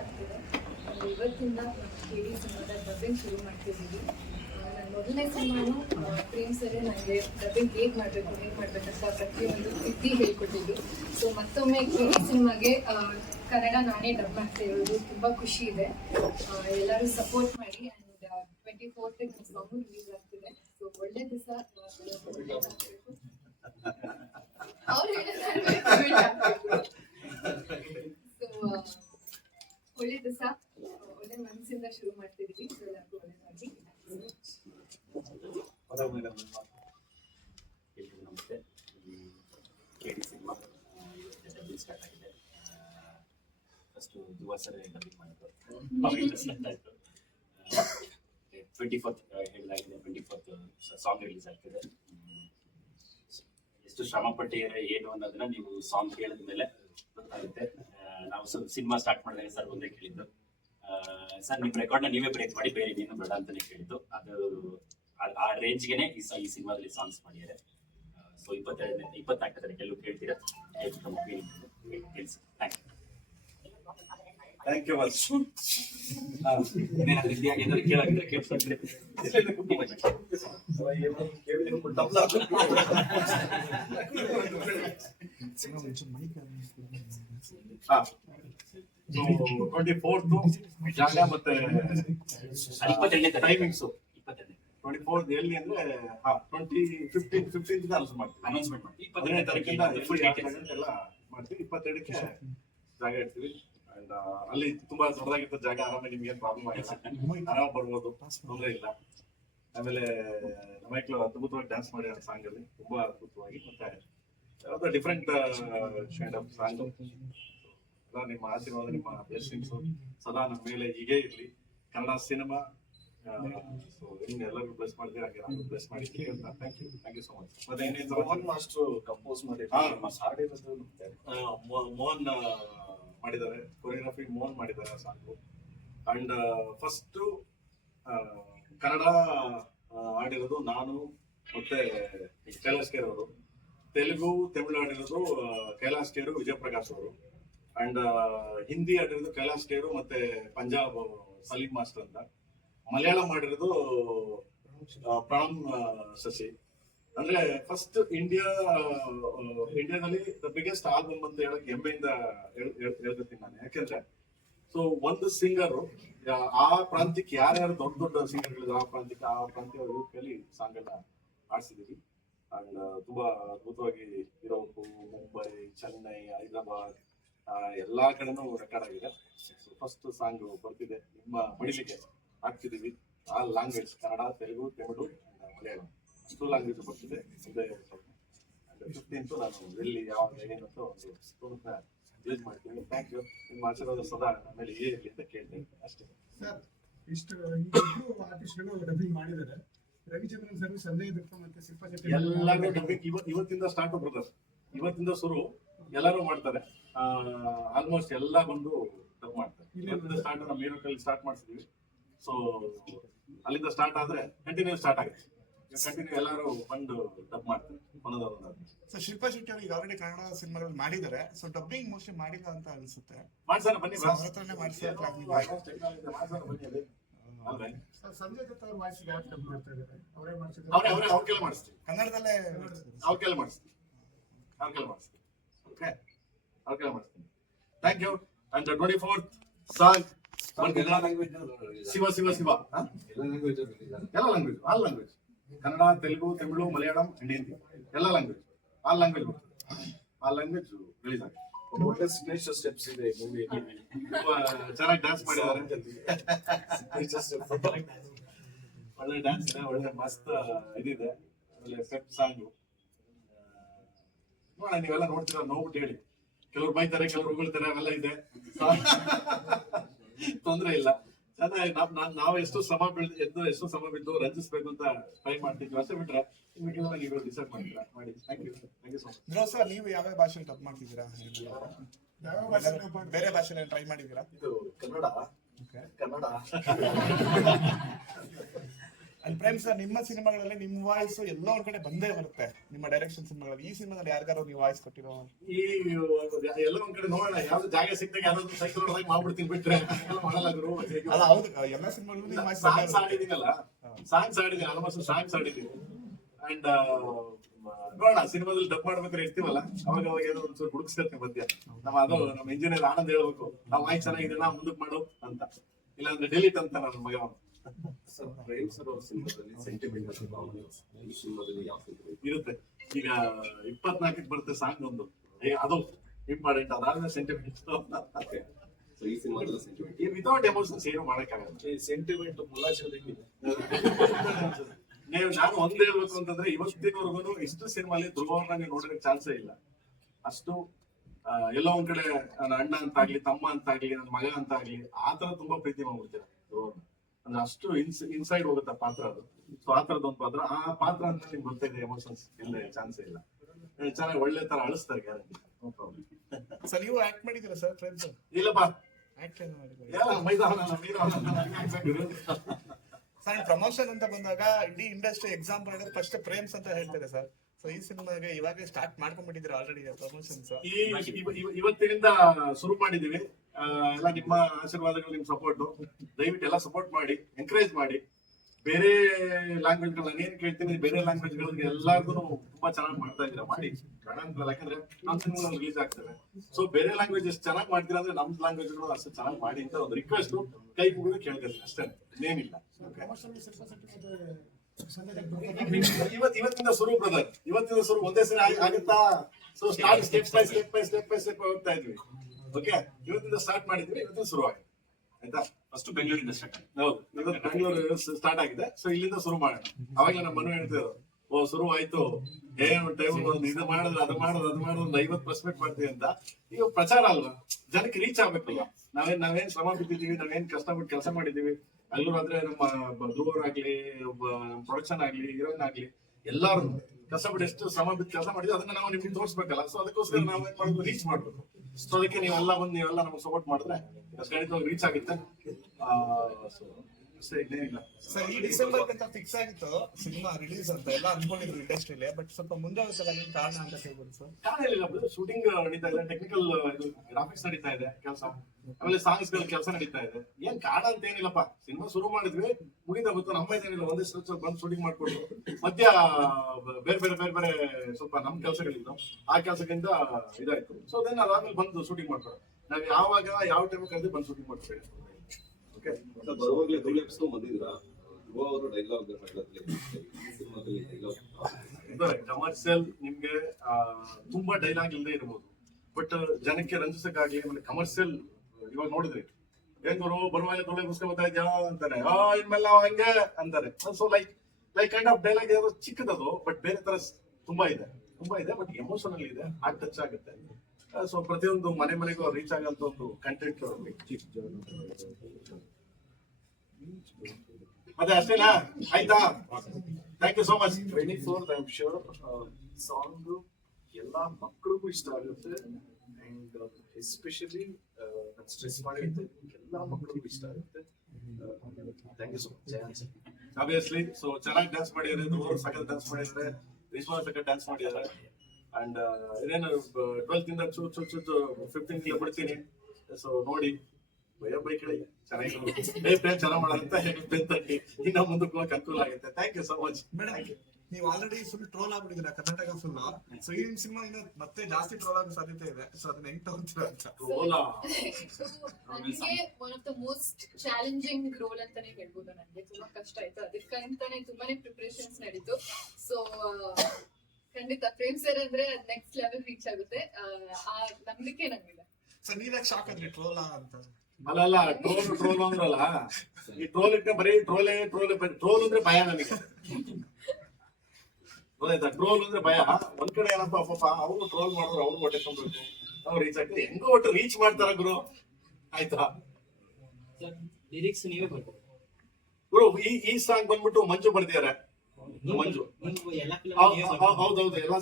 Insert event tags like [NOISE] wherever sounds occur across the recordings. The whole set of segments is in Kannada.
ಆಗ್ತಿದೆ. ಅಂದ್ರೆ ಇವತ್ತಿಂದ ಕೆ ಡಿ ಸಿನಿಮಾದ ಡಬ್ಬಿಂಗ್ ಶುರು ಮಾಡ್ತಿದ್ದೀವಿ. ನನ್ನ ಮೊದಲನೇ ಸಿನಿಮಾನು ಪ್ರೇಮ್ ಸರ್ ನನಗೆ ಡಬ್ಬಿಂಗ್ ಹೇಗೆ ಮಾಡಬೇಕು, ಹೇಗೆ ಮಾಡಬೇಕಂತ ಪ್ರತಿಯೊಂದು ಸ್ಥಿತಿ ಹೇಳ್ಕೊಟ್ಟಿದ್ದು ಸೊ ಮತ್ತೊಮ್ಮೆ ಕೆ ಸಿನಿಮಾಗೆ ಕನ್ನಡ ನಾನೇ ಡಬ್ ಮಾಡ್ತಾ ಇರೋದು ತುಂಬ ಖುಷಿ ಇದೆ. ಎಲ್ಲರೂ ಸಪೋರ್ಟ್ ಮಾಡಿ and twenty fourth song release ಆಗ್ತಿದೆ. ಸೊ ಒಳ್ಳೆ ದಿವಸ ಅವ್ರು ಸೊ ದಿವಸ ಒಳ್ಳೆ ಮನಸ್ಸಿಂದ ಶುರು ಮಾಡ್ತಿದೀವಿ ಎಲ್ಲರಿಗೂ ಒಳ್ಳೆದಾಗಿ ಮೇಡಮ್. ಎಲ್ರಿಗೂ ನಮಸ್ತೆ. K D cinema dubbing start ಆಗಿದೆ. ಫಸ್ಟು ಯುವ ಸರ್ ಡಬ್ಬಿಂಗ್ ಮಾಡಿದ್ರು. ಸ್ಟಾರ್ಟ್ ಆಯಿತು. ಟ್ವೆಂಟಿ ಫೋರ್ತ್ ಹೇಳಿದಾಗಿದೆ ಟ್ವೆಂಟಿ ಫೋರ್ತ್ ಸಾಂಗ್ ರಿಲೀಸ್ ಆಗ್ತಿದೆ. ಎಷ್ಟು ಶ್ರಮ ಪಟ್ಟಿದ್ದಾರೆ ಏನು ಅನ್ನೋದನ್ನ ನೀವು ಸಾಂಗ್ ಕೇಳಿದ ಮೇಲೆ ಗೊತ್ತಾಗುತ್ತೆ. ನಾವು ಸಿನಿಮಾ ಸ್ಟಾರ್ಟ್ ಮಾಡಿದಾಗ ಸರ್ ಒಂದೇ ಕೇಳಿದ್ದು. ಸರ್ ನಿಮ್ಮ ರೆಕಾರ್ಡ್ನ ನೀವೇ ಬ್ರೇಕ್ ಮಾಡಿ ಬೇರೆ ಇನ್ನೇನು ಬೇಡ ಅಂತಾನೆ ಕೇಳಿದ್ದು. ಅದು ಆ- ಆ ರೇಂಜ್ಗೆನೆ ಈ ಸ- ಈ ಸಿನಿಮಾದಲ್ಲಿ ಸಾಂಗ್ಸ್ ಮಾಡಿದ್ದಾರೆ. ಸೊ ಇಪ್ಪತ್ತೆರಡನೇ ಇಪ್ಪತ್ನಾಲ್ಕು ತಾರೀಕು ಎಲ್ಲೂ ಕೇಳ್ತೀರಾ ತಿಳಿಸಿ thank you thank you much ಏನಾದ್ರು ಇದ್ಯಾಕೆ ಏನಾದ್ರು ಕೇಳಾಗಿದ್ರೆ ಕೇಳಿಸ್ಕೊಂಡ್ರೆ ಟ್ವೆಂಟಿ ಫೋರ್ತ್ ಜಾಗ ಮತ್ತೆ ಟೈಮಿಂಗ್ಸ್ ಟ್ವೆಂಟಿ ಫೋರ್ತ್ ಎಲ್ಲಿ ಅಂದ್ರೆ ಹಾ ಟ್ವೆಂಟಿ ಫಿಫ್ಟೀನ್ ಫಿಫ್ಟೀನ್ ಅನೌನ್ಸ್ ಮಾಡ್ತೀವಿ. ಅನೌನ್ಸ್ಮೆಂಟ್ ಮಾಡ್ತೀವಿ. ಹದಿನೈದು ತಾರೀಕಿಂದ ಎಲ್ಲಿ ಮಾಡ್ತೀವಿ. ಇಪ್ಪತ್ತೆರಡಕ್ಕೆ ಜಾಗ ಇಡ್ತೀವಿ. ಅಂಡ್ ಅಲ್ಲಿ ತುಂಬಾ ದೊಡ್ಡದಾಗಿದ್ದ ಜಾಗ ಆರಾಮ ನಿಮ್ಗೆ ಪ್ರಾಬ್ಲಮ್ ಆಗಿಲ್ಲ. ಆರಾಮ ಬರ್ಬೋದು. ತೊಂದ್ರೆ ಇಲ್ಲ. ಆಮೇಲೆ ಮೈಕ್ಳು ಅದ್ಭುತವಾಗಿ ಡ್ಯಾನ್ಸ್ ಮಾಡಿ ಆ ಸಾಂಗ್ ಅಲ್ಲಿ ತುಂಬಾ ಅದ್ಭುತವಾಗಿ ಮತ್ತೆ ಯಾವ್ದೋ ಡಿಫ್ರೆಂಟ್ ಶೈಂಡ್ ಆಫ್ ಸಾಂಗ್ ನಿಮ್ಮ ಆಶೀರ್ವಾದ ನಿಮ್ಮ ಬ್ಲೆಸ್ಸಿಂಗ್ಸ್ ಸದಾ ನಮ್ಮ ಮೇಲೆ ಹೀಗೆ ಇರಲಿ. ಕನ್ನಡ ಸಿನಿಮಾ ಸೊ ನಿಮ್ಗೆ ಎಲ್ಲರಿಗೂ ಬ್ಲೆಸ್ ಮಾಡಿದ್ರೆ ಹಾಗೆ ನಾನು ಬ್ಲೆಸ್ ಮಾಡಿದ್ದೀನಿ ಅಂತ. Thank you thank you so much ಮತ್ತೆ ಏನೇನು ಮೋಹನ್ ಮಾಸ್ಟರ್ ಕಂಪೋಸ್ ಮಾಡಿ. ಹಾಡಿರೋದು ಆ, ಮೋ- ಮೋಹನ್ ಆ, ಮಾಡಿದ್ದಾರೆ. ಕೊರಿಯೋಗ್ರಫಿ ಮೋಹನ್ ಮಾಡಿದ್ದಾರೆ ಸಾಂಗು. ಅಂಡ್ ಫಸ್ಟ್ ಕನ್ನಡ ಆಡಿರೋದು ನಾನು ಮತ್ತೆ ಕೈಲಾಸ್ ಕೇರ್ ಅವರು. ತೆಲುಗು ತಮಿಳು ಆಡಿರೋದು ಕೈಲಾಸ್ ಕೇರು ವಿಜಯಪ್ರಕಾಶ್ ಅವರು. ಅಂಡ್ ಹಿಂದಿ ಆಡಿರೋದು ಕೈಲಾಸ್ ಕೇರು ಮತ್ತೆ ಪಂಜಾಬ್ ಸಲೀಮ್ ಮಾಸ್ಟರ್ ಅಂತ. ಮಲಯಾಳಂ ಮಾಡಿರೋದು ಆ, ಪ್ರಣಮ್ ಶಶಿ. ಅಂದ್ರೆ ಫಸ್ಟ್ ಇಂಡಿಯಾ ಇಂಡಿಯಾದಲ್ಲಿ ದ ಬಿಗ್ಗೆಸ್ಟ್ ಆಲ್ಬಮ್ ಅಂತ ಹೇಳಕ್ ಹೆಮ್ಮೆಯಿಂದ ಹೇಳ್- ಹೇಳ್- ಹೇಳ್ತೀನಿ ನಾನು. ಯಾಕೆಂದ್ರೆ ಸೊ ಒಂದು ಸಿಂಗರ್ ಆ ಪ್ರಾಂತ್ಯಕ್ಕೆ ಯಾರ್ಯಾರು ದೊಡ್ಡ ದೊಡ್ಡ ಸಿಂಗರ್ಗಳಿದ್ರು ಆ ಪ್ರಾಂತ್ಯಕ್ಕೆ ಆ ಪ್ರಾಂತ್ಯ ರೂಪದಲ್ಲಿ ಸಾಂಗ್ ಎಲ್ಲ ಆಡ್ಸಿದೀವಿ ಅಂಡ್ ತುಂಬಾ ಅದ್ಭುತವಾಗಿ ಯುರೋಪ್ ಮುಂಬೈ ಚೆನ್ನೈ ಹೈದರಾಬಾದ್ ಎಲ್ಲಾ ಕಡೆನೂ ರೆಕಾರ್ಡ್ ಆಗಿದೆ. ಫಸ್ಟ್ ಸಾಂಗ್ ಬರ್ತಿದೆ. ನಿಮ್ಮ ಮಡಿಲಿಗೆ ಹಾಕ್ತಿದೀವಿ. ಆ ಲ್ಯಾಂಗ್ವೇಜ್ ಕನ್ನಡ ತೆಲುಗು ತಮಿಳು ಮಲಯಾಳಂ. ಅಷ್ಟು ಲ್ಯಾಂಗ್ವೇಜ್ ಬರ್ತಿದೆ. ಮುಂದೆ ಫಿಫ್ಟೀನ್ತ್ ನಾನು ಎಲ್ಲಿ ಯಾವಾಗ ಏನಂತ ಒಂದು ಯೂಸ್ ಮಾಡ್ತೀನಿ. ಥ್ಯಾಂಕ್ ಯು ನಿಮ್ಮ ಆಶೀರ್ವಾದ ಸದಾ ಆಮೇಲೆ ಇರಲಿ ಅಂತ ಕೇಳ್ತೀನಿ ಅಷ್ಟೇ. ಸರ್ ಇಷ್ಟು ಆರ್ಟಿಸ್ಟ್ಗಳು ಡಬ್ಬಿಂಗ್ ಮಾಡಿದ್ದಾರೆ. ರವಿಚಂದ್ರನ್ ಸರ್ ಸಂಜಯ್ ದತ್ತ ಮತ್ತೆ ಶಿಲ್ಪ ಎಲ್ಲರೂ ಡಬ್ಬಿಂಗ್ ಇವತ್ ಇವತ್ತಿಂದ ಸ್ಟಾರ್ಟ್ ಬ್ರದರ್ ಇವತ್ತಿಂದ ಶುರು. ಎಲ್ಲರೂ ಮಾಡ್ತಾರೆ. ಆಲ್ಮೋಸ್ಟ್ ಎಲ್ಲ ಬಂದು ಡಬ್ ಮಾಡ್ತಾರೆ. ಸ್ಟಾರ್ಟ್ ನಮ್ಮ ಮೀರಕಲ್ಲಿ ಸ್ಟಾರ್ಟ್ ಮಾಡಿಸಿದೀವಿ. ಸೊ ಅಲ್ಲಿಂದ ಸ್ಟಾರ್ಟ್ ಆದ್ರೆ ಕಂಟಿನ್ಯೂ ಸ್ಟಾರ್ಟ್ ಆಗುತ್ತೆ. ಕಂಟಿನ್ಯೂ ಎಲ್ಲರೂ ಬಂದು ಡಬ್ ಮಾಡ್ತಾರೆ. ಒಂದೊಂದು ಸೊ ಶಿಲ್ಪಾ ಶೆಟ್ಟಿ ಅವ್ರಿಗೆ ಆಲ್ರೆಡಿ ಕನ್ನಡ ಸಿನಿಮಾಗಳು ಮಾಡಿದ್ದಾರೆ. ಸೊ ಡಬ್ಬಿಂಗ್ ಮೋಸ್ಟ್ಲಿ ಮಾಡಿಲ್ಲ ಅಂತ ಅನ್ಸುತ್ತೆ. ಮಾಡ್ಸೋಣ ಬನ್ನಿ ಅವ್ರ ಮಾಡ್ಸೋಣ plan ಬನ್ನಿ ಸರ್ ಸಂಜಯ್ ದತ್ತ ಅವ್ರ ವಾಯ್ಸ್ ಯಾರು ಡಬ್ ಮಾಡ್ತಾ ಇದ್ದಾರೆ? ಅವರೇ ಅವ್ರೇ ಅವರೇ ಅವರೇ ಅವ್ರ ಕೆಲ ಮಾಡಿಸ್ತೀವಿ. ಕನ್ನಡದಲ್ಲೇ ಅವ್ರ ಕೆಲ ಮಾಡಿಸ್ತೀವಿ. ಅವ್ರ ಕೆಲ ಮಾಡಿಸ್ತೀವಿ. ಓಕೆ ಅವ್ರ ಕೆಲ ಮಾಡಿಸ್ತೀನಿ thank you and twenty fourth song Shiva Shiva Shiva ಹ? ಎಲ್ಲ language all language Kannada Telugu Tamil Malayalam and Hindi ಎಲ್ಲ ಲ್ಯಾಂಗ್ವೇಜ್ ಆಲ್ ಲ್ಯಾಂಗ್ವೇಜ್ ಬರ್ತದೆ ಆಲ್ ಲ್ಯಾಂಗ್ವೇಜ್ ರಿಲೀಸ್ ಆಗಿದೆ ಒಳ್ಳೆ ಸಿಗ್ನೇಚರ್ ಸ್ಟೆಪ್ಸ್ ಇದೆ ಮೂವಿ ತುಂಬಾ ಚೆನ್ನಾಗಿ ಡ್ಯಾನ್ಸ್ ಮಾಡಿದ್ದಾರೆ. ಒಳ್ಳೆ ಡ್ಯಾನ್ಸ್ ಇದೆ ಒಳ್ಳೆ ಮಸ್ತ್ ಇದಿದೆ. ಒಳ್ಳೆ ಸ್ಟೆಪ್ ಸಾಂಗು. ನೋಡ ನೀವೆಲ್ಲ ನೋಡ್ತೀರಾ ನೋಡ್ಬಿಟ್ಟು ಹೇಳಿ. ಕೆಲವ್ರು ಬೈತಾರೆ ಕೆಲವ್ರು ಉಗುಳ್ತಾರೆ ಅವೆಲ್ಲ ಇದೆ. ತೊಂದ್ರೆ ಇಲ್ಲ. ಚೆನ್ನಾಗಿ ನಾವ್ ನಾವ್- ನಾವು ಎಷ್ಟು ಶ್ರಮ ಬೀಳ್ ಎದ್ದು ಎಷ್ಟು ಶ್ರಮ ಬಿದ್ದು ರಂಜಿಸ್ಬೇಕು ಅಂತ ಟ್ರೈ ಮಾಡ್ತಿದ್ವಿ. ಅಷ್ಟೇ ಬಿಟ್ರೆ ನೀವು ಡಿಸೈಡ್ ಮಾಡ್ತೀರಾ? ಮಾಡಿ. Thank you thank you so much sir ನೀವು ಯಾವ ಭಾಷೆಯಲ್ಲಿ ತಪ್ಪು ಮಾಡ್ತಿದ್ದೀರಾ? ಬೇರೆ ಭಾಷೆಯಲ್ಲಿ ಟ್ರೈ ಮಾಡಿದ್ದೀರಾ? ಇದು ಕನ್ನಡ. ಕನ್ನಡ. [LAUGHS] ಅಲ್ಲಿ ಪ್ರೇಮ್ ಸರ್ ನಿಮ್ಮ ಸಿನಿಮಾಗಳಲ್ಲಿ ನಿಮ್ಮ ವಾಯ್ಸ್ ಎಲ್ಲೋ ಒಂದ್ ಕಡೆ ಬಂದೇ ಬರುತ್ತೆ. ನಿಮ್ಮ ಡೈರೆಕ್ಷನ್ ಸಿನಿಮಾಗಳಲ್ಲಿ. ಈ ಸಿನಿಮಾದಲ್ಲಿ ಯಾರಿಗಾರು ನೀವು ವಾಯ್ಸ್ ಕೊಟ್ಟಿರೋ ಈ ಎಲ್ಲ ಒಂದ್ ಕಡೆ ನೋಡೋಣ. ಯಾವ್ದು ಜಾಗ ಸಿಕ್ಕಿದಾಗ ಯಾರು ಸೈಕಲ್ ಹೊಡೆದಾಗ ಮಾಡ್ಬಿಡ್ತೀನಿ ಬಿಟ್ರೆ. ಎಲ್ಲ ಮಾಡಲ್ಲ ಗುರು ಅಲ್ಲ ಹೌದು. ಎಲ್ಲ ಸಿನಿಮಾಗಳು ನಿಮ್ಮ ವಾಯ್ಸ್ ಸಾಂಗ್ಸ್ ಆಡಿದೀನಲ್ಲ ಸಾಂಗ್ಸ್ ಆಡಿದೀನಿ ಆಲ್ಮೋಸ್ಟ್ ಸಾಂಗ್ಸ್ ಆಡಿದೀನಿ ಅಂಡ್ ನೋಡೋಣ. ಸಿನಿಮಾದಲ್ಲಿ ಡಬ್ ಮಾಡ್ಬೇಕಾದ್ರೆ ಇರ್ತೀವಲ್ಲ. ಅವಾಗ ಅವಾಗ ಏನೋ ಒಂದ್ಸಲ ಹುಡುಕ್ಸ್ಕರ್ತೀನಿ ಮಧ್ಯ. ನಮ್ಮ ಅದು ನಮ್ಮ ಇಂಜಿನಿಯರ್ ಆನಂದ್ ಹೇಳ್ಬೇಕು. ನಾವು ವಾಯ್ಸ್ ಚೆನ್ನಾಗಿದೆ ನಾ ಮುಂದಕ್ಕೆ ಮಾಡು ಅಂತ. ಇಲ್ಲಾಂದ್ರೆ ಡಿಲೀಟ್ ಅಂತ ನನ್ನ ಮಗ. ಸರ್ ಪ್ರೇಮ್ ಸರ್ ಅವ್ರ ಸಿನಿಮಾದಲ್ಲಿ ಸೆಂಟಿಮೆಂಟ್ ಅಂತ ಭಾವನೆ ಈ ಸಿನಿಮಾದಲ್ಲಿ ಯಾವ? ಇರುತ್ತೆ? ಈಗ ಇಪ್ಪತ್ನಾಲ್ಕಕ್ಕೆ ಬರುತ್ತೆ ಸಾಂಗ್ ಒಂದು. ಏ, ಅದು ಇಂಪಾರ್ಟೆಂಟ್. ಅದಾದ್ಮೇಲೆ ಸೆಂಟಿಮೆಂಟ್ ಸೊ ಈ ಸಿನಿಮಾದಲ್ಲಿ ಸೆಂಟಿಮೆಂಟ್ ವಿತೌಟ್ ಎಮೋಷನ್ಸ್ ಏನು ಮಾಡಕ್ಕಾಗಲ್ಲ. ಸೆಂಟಿಮೆಂಟ್ ಮುಲಾಜಿರೋದಂಗಿದೆ ನೀವು ನಾನು ಒಂದೇ ಹೇಳ್ಬೇಕು ಅಂತಂದ್ರೆ ಇವತ್ತಿನವರೆಗೂ ಇಷ್ಟು ಸಿನಿಮಾಲಿ ಧ್ರುವವ್ರನ್ನ ನೀವು ನೋಡೋಕೆ ಚಾನ್ಸೇ ಇಲ್ಲ. ಅಷ್ಟು ಎಲ್ಲೋ ಒಂದ್ ಕಡೆ ನನ್ನ ಅಣ್ಣ ಅಂತ ಆಗ್ಲಿ ತಮ್ಮ ಅಂತ ಆಗ್ಲಿ ನನ್ನ ಮಗ ಅಂತ ಆಗ್ಲಿ ಆ ತರ ತುಂಬಾ ಪ್ರೀತಿ ಮಾಡ್ಬಿಡ್ತೀರ ಅಂದ್ರೆ ಅಷ್ಟು ಇನ್ಸ್ ಇನ್ಸೈಡ್ ಹೋಗುತ್ತೆ ಪಾತ್ರ ಅದು. ಸೊ ಆ ತರದ ಒಂದು ಪಾತ್ರ. ಆ ಪಾತ್ರ ಅಂತ ನಿಮ್ಗೆ ಗೊತ್ತಿದೆ ಎಮೋಷನ್ಸ್ ಇಲ್ಲ ಚಾನ್ಸ್ ಇಲ್ಲ. ಚೆನ್ನಾಗಿ ಒಳ್ಳೆ ತರ ಅಳಿಸ್ತಾರೆ ಗ್ಯಾರಂಟಿ ನೋ ಪ್ರಾಬ್ಲಮ್ ಸರ್ ನೀವು ಆಕ್ಟ್ ಮಾಡಿದ್ದೀರಾ ಸರ್ ಫ್ರೆಂಡ್ಸ್ ಇಲ್ಲಪ್ಪ. ಆಕ್ಟ್ ಸರ್ ಪ್ರಮೋಷನ್ ಅಂತ ಬಂದಾಗ ಇಡೀ ಇಂಡಸ್ಟ್ರಿ ಎಕ್ಸಾಂಪಲ್ ಫಸ್ಟ್ ಪ್ರೇಮ್ಸ್ ಅಂತ ಹೇಳ್ತಾರೆ ಸರ್. ಸೊ ಈ ಸಿನಿಮಾಗೆ ಇವಾಗ ಸ್ಟಾರ್ಟ್ ಮಾಡ್ಕೊಂಡ್ಬಿಟ್ಟಿದ್ರು ಆಲ್ರೆಡಿ ಪ್ರಮೋಷನ್ಸ್ ಇವತ್ತಿನಿಂದ ಶುರು ಮಾಡಿದೀವಿ ಎಲ್ಲ ನಿಮ್ಮ ಆಶೀರ್ವಾದಗಳು ನಿಮ್ ಸಪೋರ್ಟ್ ದಯವಿಟ್ಟು ಎಲ್ಲ ಸಪೋರ್ಟ್ ಮಾಡಿ ಎಂಕರೇಜ್ ಮಾಡಿ. ಬೇರೆ ಲ್ಯಾಂಗ್ವೇಜ್ಗಳು ನಾನೇನ್ ಕೇಳ್ತೀನಿ ಬೇರೆ ಲ್ಯಾಂಗ್ವೇಜ್ ಗಳಿಗೆ ಎಲ್ಲಾರ್ಗು ತುಂಬಾ ಚೆನ್ನಾಗಿ ಮಾಡ್ತಾ ಇದ್ದೀರಾ? ಮಾಡಿ. ಅಂತಲ್ಲ ಯಾಕಂದ್ರೆ ನಮ್ ಸಿನಿಮಾ ರಿಲೀಸ್ ಆಗ್ತದೆ. ಸೊ ಬೇರೆ ಲ್ಯಾಂಗ್ವೇಜ್ ಎಷ್ಟು ಚೆನ್ನಾಗಿ ಮಾಡ್ತೀರಾ ಅಂದ್ರೆ ನಮ್ ಲ್ಯಾಂಗ್ವೇಜ್ಗಳು ಅಷ್ಟು ಚೆನ್ನಾಗಿ ಮಾಡಿ ಅಂತ ಒಂದು ರಿಕ್ವೆಸ್ಟ್ ಕೈ ಮುಗಿದು ಕೇಳ್ತೀನಿ ಅಷ್ಟೇ. ಇನ್ನೇನಿಲ್ಲ. ಇವತ್ ಇವತ್ತಿಂದ ಶುರು ಬ್ರದರ್. ಇವತ್ತಿಂದ ಶುರು. ಒಂದೇ ಸರಿ ಆಗ್- ಆಗುತ್ತಾ? So start step by step by step by step ಹೋಗ್ತಾ ಇದ್ವಿ. ಓಕೆ ಇವತ್ತಿಂದ ಸ್ಟಾರ್ಟ್ ಮಾಡಿದ್ವಿ ಇವತ್ತಿಂದ ಶುರು ಆಗಿದೆ. ಆಯ್ತಾ? ಫಸ್ಟ್ ಬೆಂಗಳೂರಿಂದ ಸ್ಟಾರ್ಟ್ ಹೌದು. ಇವತ್ತು ಬೆಂಗಳೂರು ಸ್ಟಾರ್ಟ್ ಆಗಿದೆ. ಸೊ ಇಲ್ಲಿಂದ ಶುರು ಮಾಡೋಣ. ಅವಾಗ ನಮ್ಮ ಮನು ಹೇಳ್ತಿದ್ರು ಓ ಶುರು ಆಯ್ತು. ಏನು ಟೈಮ್ ಇದು ಮಾಡಿದ್ರೆ ಅದು ಮಾಡೋದು ಅದು ಮಾಡೋದು ಒಂದು ಐವತ್ತು ಪರ್ಸೆಂಟ್ ಮಾಡ್ತೀವಿ ಅಂತ. ಈಗ ಪ್ರಚಾರ ಅಲ್ವಾ? ಜನಕ್ಕೆ ರೀಚ್ ಆಗ್ಬೇಕಲ್ವಾ? ನಾವೇನ್ ನಾವೇನ್ ಶ್ರಮ ಬಿದ್ದಿದ್ದೀವಿ ನಾವೇನ್ ಕಷ್ಟಪಟ್ಟು ಕೆಲಸ ಮಾಡಿದೀವಿ ಅಲ್ಲೂ ಆದ್ರೆ ನಮ್ಮ ಧ್ರುವರಾಗ್ಲಿ ಒಬ್ಬ ಪ್ರೊಡಕ್ಷನ್ ಆಗ್ಲಿ ಹೀರೋಯಿನ್ ಆಗ್ಲಿ ಎಲ್ಲಾರು ಕಷ್ಟಪಟ್ಟು ಎಷ್ಟು ಶ್ರಮ ಬಿಟ್ಟು ಕೆಲಸ ಮಾಡಿದ್ರು ಅದನ್ನ ನಾವು ನಿಮ್ಗೆ ತೋರಿಸ್ಬೇಕಲ್ಲ. ಸೊ ಅದಕ್ಕೋಸ್ಕರ ನಾವು ಏನ್ ಮಾಡ್ಬೇಕು? ರೀಚ್ ಮಾಡ್ಬೇಕು. ಸೊ ಅದಕ್ಕೆ ನೀವೆಲ್ಲ ಬಂದು ನೀವೆಲ್ಲ ನಮ್ಗೆ ಸಪೋರ್ಟ್ ಮಾಡಿದ್ರೆ ಖಂಡಿತವಾಗಿ ರೀಚ್ ಆಗುತ್ತೆ. ಸರ್ ಈ ಡಿಸೆಂಬರ್ ಅಂತ ಫಿಕ್ಸ್ ಆಗಿತ್ತು ಸಿನಿಮಾ ರಿಲೀಸ್ ಅಂತ ಎಲ್ಲ ಅನ್ಕೊಂಡಿದ್ರು ಇಂಡಸ್ಟ್ರಿಲಿ ಬಟ್ ಸ್ವಲ್ಪ ಮುಂದೆ ಹೋಗ್ತಲ್ಲ ಏನ್ ಕಾರಣ ಅಂತ ಹೇಳ್ಬೋದು ಸರ್? ಕಾರಣ ಶೂಟಿಂಗ್ ನಡೀತಾ ಇದೆ ಟೆಕ್ನಿಕಲ್ ಗ್ರಾಫಿಕ್ಸ್ ನಡೀತಾ ಇದೆ ಕೆಲಸ. ಆಮೇಲೆ ಸಾಂಗ್ಸ್ಗಳ ಕೆಲಸ ನಡೀತಾ ಇದೆ. ಏನ್ ಕಾರಣ ಅಂತ ಏನಿಲ್ಲಪ್ಪ. ಸಿನಿಮಾ ಶುರು ಮಾಡಿದ್ವಿ ಮುಗಿದ ಗೊತ್ತು ನಮ್ಮ ಇದೇನಿಲ್ಲ ಒಂದೇ ಸ್ಟ್ರೆಚ್ ಬಂದು ಶೂಟಿಂಗ್ ಮಾಡ್ಕೊಂಡು ಮಧ್ಯ ಬೇರೆ ಬೇರೆ ಬೇರೆ ಬೇರೆ ಸ್ವಲ್ಪ ನಮ್ ಕೆಲಸಗಳಿದ್ದು ಆ ಕೆಲಸಕ್ಕಿಂತ ಇದಾಯ್ತು. ಸೊ ದೆನ್ ಅದಾದ್ಮೇಲೆ ಬಂದು ಶೂಟಿಂಗ್ ಮಾಡ್ಕೊಡು ನಾವ್ ಯಾವಾಗ ಯಾವ ಟೈಮ್ ಕರೆದು ಬಂದು ಶೂಟಿಂಗ್ ಮಾಡ್ತೀವಿ. ಓಕೆ ಬರುವಾಗಲೇ ಧೂಳು ಎಪ್ಸ್ಕೊಂಡ್ ಬಂದಿದ್ರ? ಧ್ರುವ ಅವರು ಡೈಲಾಗ್ ಕಮರ್ಷಿಯಲ್ ನಿಮ್ಗೆ ತುಂಬಾ ಡೈಲಾಗ್ ಇಲ್ಲದೆ ಇರಬಹುದು ಬಟ್ ಜನಕ್ಕೆ ರಂಜಿಸಕ್ಕಾಗ್ಲಿ ಆಮೇಲೆ ಕಮರ್ಷಿಯಲ್ ಇವಾಗ ನೋಡಿದ್ರಿ. ಏನ್ ಗುರು, ಬರುವಾಗ ತೊಳೆ ಪುಸ್ತಕ ಬರ್ತಾ ಅಂತಾರೆ ಆ, ಇನ್ಮೇಲೆ ನಾವು ಹಂಗೆ ಅಂತಾರೆ. So like like kind of dialogue ಯಾವ್ದು ಚಿಕ್ಕದದು ಬಟ್ ಬೇರೆ ತರ ತುಂಬಾ ಇದೆ. ತುಂಬಾ ಇದೆ ಬಟ್ ಎಮೋಷನಲ್ ಇದೆ. ಆ ಟಚ್ ಆಗುತ್ತೆ. ಸೊ ಪ್ರತಿಯೊಂದು ಮನೆ ಮನೆಗೂ ರೀಚ್ ಆಗಂತ ಒಂದು ಕಂಟೆಂಟ್ ಮತ್ತೆ ಅಷ್ಟೇನಾ? ಆಯ್ತಾ? Thank you so much twenty four I am sure song ಎಲ್ಲಾ ಮಕ್ಕಳಿಗೂ ಇಷ್ಟ ಆಗುತ್ತೆ. ಅಂಡ್ ಎಸ್ಪೆಷಲಿ ಸ್ಟ್ರೆಸ್ ಮಾಡಿರುತ್ತೆ ಎಲ್ಲ ಮಕ್ಕಳಿಗೂ ಇಷ್ಟ ಆಗುತ್ತೆ thank you so much. Obviously so ಚೆನ್ನಾಗಿ ಡ್ಯಾನ್ಸ್ ಮಾಡಿದ್ರೆ ಧ್ರುವರು ಸಕಲ್ ಡ್ಯಾನ್ಸ್ ಮಾಡಿದ್ರೆ ರಿಸ್ಪಾನ್ಸ್ ಸಕಲ್ ಡ್ಯಾನ್ಸ್ ಮಾಡಿದ್ದಾರೆ ಅಂಡ್ ಇದೇನು ಟ್ವೆಲ್ತ್ ಇಂದ ಚೂ ಚೂ ಚೂ ಫಿಫ್ಟೀನ್ ಇಂದ ಬಿಡ್ತೀನಿ. ಸೊ ನೋಡಿ ಭಯ ಬೈ ಕಡೆ ಚೆನ್ನಾಗಿ ಏ ಪ್ರೇಮ್ ಚೆನ್ನಾಗಿ ಮಾಡೋದಂತ ಹೇಳಿ. ಇನ್ನ ಮುಂದಕ್ಕೆ ಹೋಗಕ್ಕೆ ಅನುಕೂಲ ಆಗುತ್ತೆ. Thank you so much madam ನೀವು ಆಲ್ರೆಡಿ ಫುಲ್ ಟ್ರೋಲ್ ಆಗ್ಬಿಟ್ಟಿದ್ರೆ ಕರ್ನಾಟಕ ಫುಲ್ ಸೊ ಈ ಸಿನಿಮಾ ಇನ್ನ ಮತ್ತೆ ಜಾಸ್ತಿ ಟ್ರೋಲ್ ಆಗೋ ಸಾಧ್ಯತೆ ಇದೆ. ಸೊ ಅದನ್ನ ಹೆಂಗ್ ತಗೊಂತೀರಾ ಅಂತ. ನನಗೆ one of the most challenging role ಅಂತಾನೆ ಹೇಳ್ಬೋದು ನನಗೆ ತುಂಬಾ ಕಷ್ಟ ಆಯ್ತು. ಅದಕ್ಕಂತಾನೆ ತುಂಬಾನೇ ಪ್ರಿಪರೇಷನ್ಸ್ ನಡೀತು. ಸೊ ಖಂಡಿತ ಪ್ರೇಮ್ ಸರ್ ಅಂದ್ರೆ ನೆಕ್ಸ್ಟ್ ಲೆವೆಲ್ ರೀಚ್ ಆಗುತ್ತೆ. ಆ, ನಂಬಿಕೆ ನಂಗಿದೆ. ಸರ್ ನೀವ್ಯಾಕೆ ಶಾಕ್ ಆದ್ರಿ? ಟ್ರೋಲ್ ಅಂತ. ಅಲ್ಲ ಅಲ್ಲ ಟ್ರೋಲ್ ಟ್ರೋಲ್ ಅಂದ್ರಲ್ಲ ಈ ಟ್ರೋಲ್ ಇಟ್ಟ ಬರೀ ಟ್ರೋಲೇ ಟ್ರೋಲ್ ಟ್ರೋಲ್ ಅಂದ್ರೆ ಭಯ ನನಗೆ ಗೊತ್ತಾಯ್ತಾ? ಟ್ರೋಲ್ ಅಂದ್ರೆ ಭಯ. ಒಂದ್ ಕಡೆ ಏನಪ್ಪ ಪಾಪ ಅವ್ರು ಟ್ರೋಲ್ ಮಾಡಿದ್ರು ಅವ್ರು ಹೊಟ್ಟೆ ತುಂಬಬೇಕು ಅವ್ರು ರೀಚ್ ಆಗ್ತದೆ ಹೆಂಗೋ ಒಟ್ಟು ರೀಚ್ ಮಾಡ್ತಾರ ಗುರು? ಆಯ್ತಾ? ಲಿರಿಕ್ಸ್ ನೀವೇ ಬರ್ಬೋದು. ಗುರು ಈ ಈ ಸಾಂಗ್ ಬಂದ್ಬಿಟ್ಟು ಮಂಜು ಬರ್ದಿದ್ದಾರೆ. ಮಂಜು. ಹೌದೌದು. ಎಲ್ಲ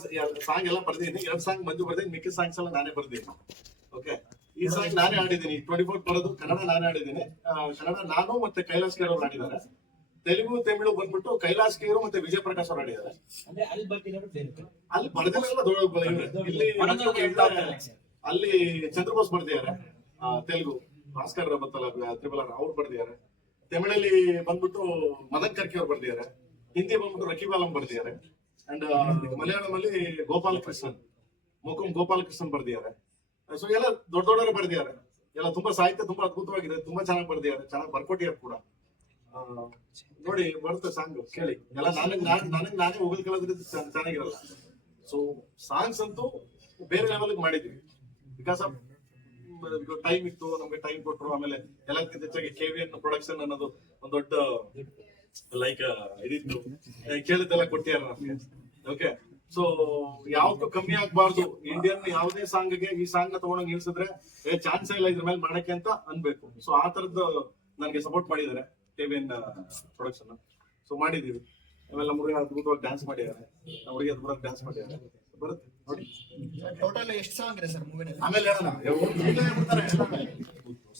ಸಾಂಗ್ ಎಲ್ಲ ಬರ್ದಿದ್ದೀನಿ. ಎರಡ್ ಸಾಂಗ್ ಮಂಜು ಬರ್ದಿದ್ದೀನಿ. ಮಿಕ್ಕಿ ಸಾಂಗ್ಸ್ ಎಲ್ಲ ನಾನೇ ಬರ್ದಿದ್ದೀನಿ. ಓಕೆ ಈ ಸಾಂಗ್ ನಾನೇ ಆಡಿದ್ದೀನಿ ಟ್ವೆಂಟಿ ಫೋರ್ ಬರೋದು ಕನ್ನಡ ನಾನೇ ಆಡಿದ್ದೀನಿ ಕನ್ನಡ ನಾನು ಮತ್ತೆ ಕೈಲಾಸ್ ಕೇರ್ ಅವ್ರು ಆಡಿದ್ದಾರೆ ತೆಲುಗು ತಮಿಳು ಬಂದ್ಬಿಟ್ಟು ಕೈಲಾಸ್ ಕೇರು ಮತ್ತೆ ವಿಜಯ ಪ್ರಕಾಶ್ ಅವರು ಆಡಿದ್ದಾರೆ ಅಲ್ಲಿ ಬರೆದಿಲ್ಲ. ಅಲ್ಲಿ ಚಂದ್ರಬೋಸ್ ಬರ್ದಿದ್ದಾರೆ. ತೆಲುಗು. ಭಾಸ್ಕರ್ ಬತ್ತಲ್ಲ ತ್ರಿಬಲ ಅವ್ರು ಬರ್ದಿದ್ದಾರೆ. ತಮಿಳಲ್ಲಿ ಬಂದ್ಬಿಟ್ಟು ಮದನ್ ಕರ್ಕಿ ಅವ್ರು ಬರ್ದಿದ್ದಾರೆ. ಹಿಂದಿ ಬಂದ್ಬಿಟ್ಟು ರಕಿಬಾಲಂ ಬರ್ದಿದ್ದಾರೆ. ಅಂಡ್ ಮಲಯಾಳಂ ಅಲ್ಲಿ ಗೋಪಾಲ ಕೃಷ್ಣನ್ ಮುಖಂ ಗೋಪಾಲ ಕೃಷ್ಣನ್ ಬರ್ದಿದ್ದಾರೆ. ಸೊ ಎಲ್ಲ ದೊಡ್ಡ ದೊಡ್ಡವರು ಬರ್ದಿದ್ದಾರೆ. ಎಲ್ಲ ತುಂಬಾ ಸಾಹಿತ್ಯ ತುಂಬಾ ಅದ್ಭುತವಾಗಿದೆ. ತುಂಬಾ ಚೆನ್ನಾಗಿ ಬರ್ದಿದ್ದಾರೆ. ಚೆನ್ನಾಗಿ ಬರ್ಕೊಟ್ಟಿದ್ದಾರೆ ಕೂಡ. ನೋಡಿ, ಬರುತ್ತೆ ಸಾಂಗ್ ಕೇಳಿ. ಎಲ್ಲ ನನಗ್ ನಾನ್ ನನಗ್ ನಾನೇ ಹೋಗಲ್ ಕೇಳೋದ್ರಿಂದ ಚೆನ್ನ- ಚೆನ್ನಾಗಿರಲ್ಲ. ಸೊ ಸಾಂಗ್ಸ್ ಅಂತೂ ಬೇರೆ ಲೆವೆಲ್ ಮಾಡಿದ್ವಿ. ಬಿಕಾಸ್ ಆಫ್ ಟೈಮ್ ಇತ್ತು, ನಮ್ಗೆ ಟೈಮ್ ಕೊಟ್ರು, ಆಮೇಲೆ ಎಲ್ಲದಕ್ಕಿಂತ ಹೆಚ್ಚಾಗಿ ಕೆ ವಿ ಎನ್ ಪ್ರೊಡಕ್ಷನ್ ಅನ್ನೋದು ಒಂದ್ ದೊಡ್ಡ ಲೈಕ್ ಇದಿತ್ತು. ಕೇಳಿದ್ದೆಲ್ಲ ಕೊಟ್ಟಿಯಾರ ಓಕೆ ಸೊ ಯಾವ್ದು ಕಮ್ಮಿ ಆಗ್ಬಾರ್ದು. ಇಂಡಿಯನ್ ಯಾವುದೇ ಸಾಂಗ್ಗೆ ಈ ಸಾಂಗ್ನ ತಗೊಂಡಂಗ್ ನಿಲ್ಸಿದ್ರೆ ಚಾನ್ಸ್ ಇಲ್ಲ ಇದ್ರ ಮೇಲೆ ಮಾಡಕ್ಕೆ ಅಂತ ಅನ್ಬೇಕು. ಸೊ ಆ ತರದ್ದು ನನ್ಗೆ ಸಪೋರ್ಟ್ ಮಾಡಿದ್ದಾರೆ. ಎನ್ ಪ್ರೊಡಕ್ಷನ್ ಸೊ ಮಾಡಿದೀವಿ ಆಮೇಲೆ ಹುಡುಗ ಅದ್ಭುತವಾಗಿ ಡ್ಯಾನ್ಸ್ ಮಾಡಿದ್ದಾರೆ ಹುಡುಗಿ ಅದ್ಭುತವಾಗಿ ಡ್ಯಾನ್ಸ್ ಮಾಡಿದ್ದಾರೆ ಬರುತ್ತೆ ನೋಡಿ. ಟೋಟಲ್ ಎಷ್ಟು ಸಾಂಗ್ ಇದೆ ಸರ್ ಮೂವಿನಲ್ಲಿ ಆಮೇಲೆ ಹೇಳೋಣ.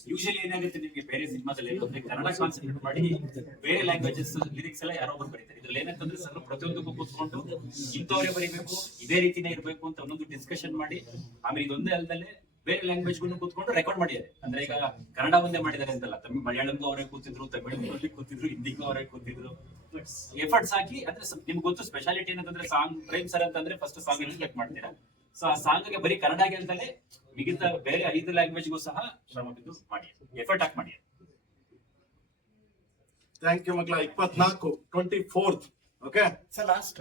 ಯೂಶಲಿ ಏನಾಗುತ್ತೆ ನಿಮಗೆ ಬೇರೆ ಸಿನಿಮಾದಲ್ಲಿ ಕನ್ನಡ ಕಾನ್ಸಂಟ್ರೇಟ್ ಮಾಡಿ ಬೇರೆ ಲ್ಯಾಂಗ್ವೇಜಸ್ ಲಿರಿಕ್ಸ್ ಎಲ್ಲ ಯಾರೋ ಒಬ್ಬರು ಬರೀತಾರೆ. ಇದ್ರಲ್ಲಿ ಏನಂತಂದ್ರೆ ಸರ್ ಪ್ರತಿಯೊಂದಕ್ಕೂ ಕೂತ್ಕೊಂಡು ಇಂಥವ್ರೇ ಬರೀಬೇಕು ಇದೇ ರೀತಿನೇ ಇರಬೇಕು ಅಂತ ಒಂದೊಂದು ಡಿಸ್ಕಷನ್ ಮಾಡಿ ಆಮೇಲೆ ಇದೊಂದೇ ಅಲ್ಲದೆ ಬೇರೆ ಲ್ಯಾಂಗ್ವೇಜ್ ಕೂತ್ಕೊಂಡು ರೆಕಾರ್ಡ್ ಮಾಡಿದ್ದಾರೆ. ಅಂದ್ರೆ ಈಗ ಕನ್ನಡ ಒಂದೇ ಮಾಡಿದ್ದಾರೆ ಅಂತಲ್ಲ. ತಮಿಳ್ ಮಲಯಾಳಂಗೂ ಅವರೇ ಕೂತಿದ್ರು ತಮಿಳು ಕೂತಿದ್ರು ಹಿಂದಿಗೂ ಅವರೇ ಕೂತಿದ್ರು. ಎಫರ್ಟ್ಸ್ ಹಾಕಿ ಅಂದ್ರೆ ನಿಮ್ಗೆ ಗೊತ್ತು ಸ್ಪೆಷಾಲಿಟಿ ಏನಂತಂದ್ರೆ ಸಾಂಗ್ ಪ್ರೇಮ್ ಸರ್ ಅಂತಂದ್ರೆ ಫಸ್ಟ್ ಸಾಂಗ್ ಸೆಲೆಕ್ಟ್ ಮಾಡ್ತೀರಾ? ಸೊ ಆ ಸಾಂಗ್ಗೆ ಬರೀ ಕನ್ನಡಗೆ ಅಂತಲೇ ಮಿಗಿತ ಬೇರೆ ಐದು ಲ್ಯಾಂಗ್ವೇಜ್ ಗೂ ಸಹ ಶ್ರಮ ಬಿದ್ದು ಮಾಡಿ. ಎಫರ್ಟ್ ಹಾಕಿ ಮಾಡಿ. ಥ್ಯಾಂಕ್ ಯು ಮಕ್ಕಳ. ಇಪ್ಪತ್ನಾಲ್ಕು twenty fourth okay sir last.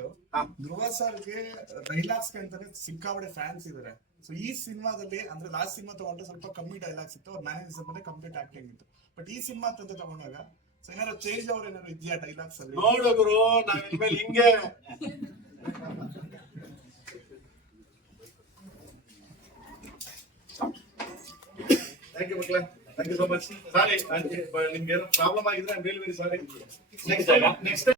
Dhruva ಸರ್ಗೆ ಡೈಲಾಗ್ಸ್ ಅಂತಾನೆ ಸಿಕ್ಕಾಬಡೆ ಫ್ಯಾನ್ಸ್ ಇದಾರೆ. ಸೊ ಈ ಸಿನಿಮಾದಲ್ಲಿ ಅಂದ್ರೆ ಲಾಸ್ಟ್ ಸಿನಿಮಾ ತಗೊಂಡ್ರೆ ಸ್ವಲ್ಪ ಕಮ್ಮಿ ಡೈಲಾಗ್ಸ್ ಇತ್ತು, ಅವ್ರ ಮ್ಯಾನೇಜರ್ ಮೇಲೆ ಕಂಪ್ಲೀಟ್ ಆಕ್ಟಿಂಗ್ ಇತ್ತು. ಬಟ್ ಈ ಸಿನಿಮಾ ಅಂತ ತಗೊಂಡಾಗ ಸೊ ಏನಾದ್ರು ಚೇಂಜ್ ಅವ್ರ ಏನಾದ್ರು ಇದೆಯಾ ಡೈಲಾಗ್ಸ್ ಅಲ್ಲಿ? ನೋಡು ಗುರು ಹಿಂಗೆ. ಥ್ಯಾಂಕ್ ಯು ಮಕ್ಕಳೇ. Thank you so much sorry ನಿಮ್ಗೆ ಏನೋ ಪ್ರಾಬ್ಲಮ್ ಆಗಿದ್ರೆ ವೆರಿ ಸಾರಿ ನೆಕ್ಸ್ಟ್ ನೆಕ್ಸ್ಟ್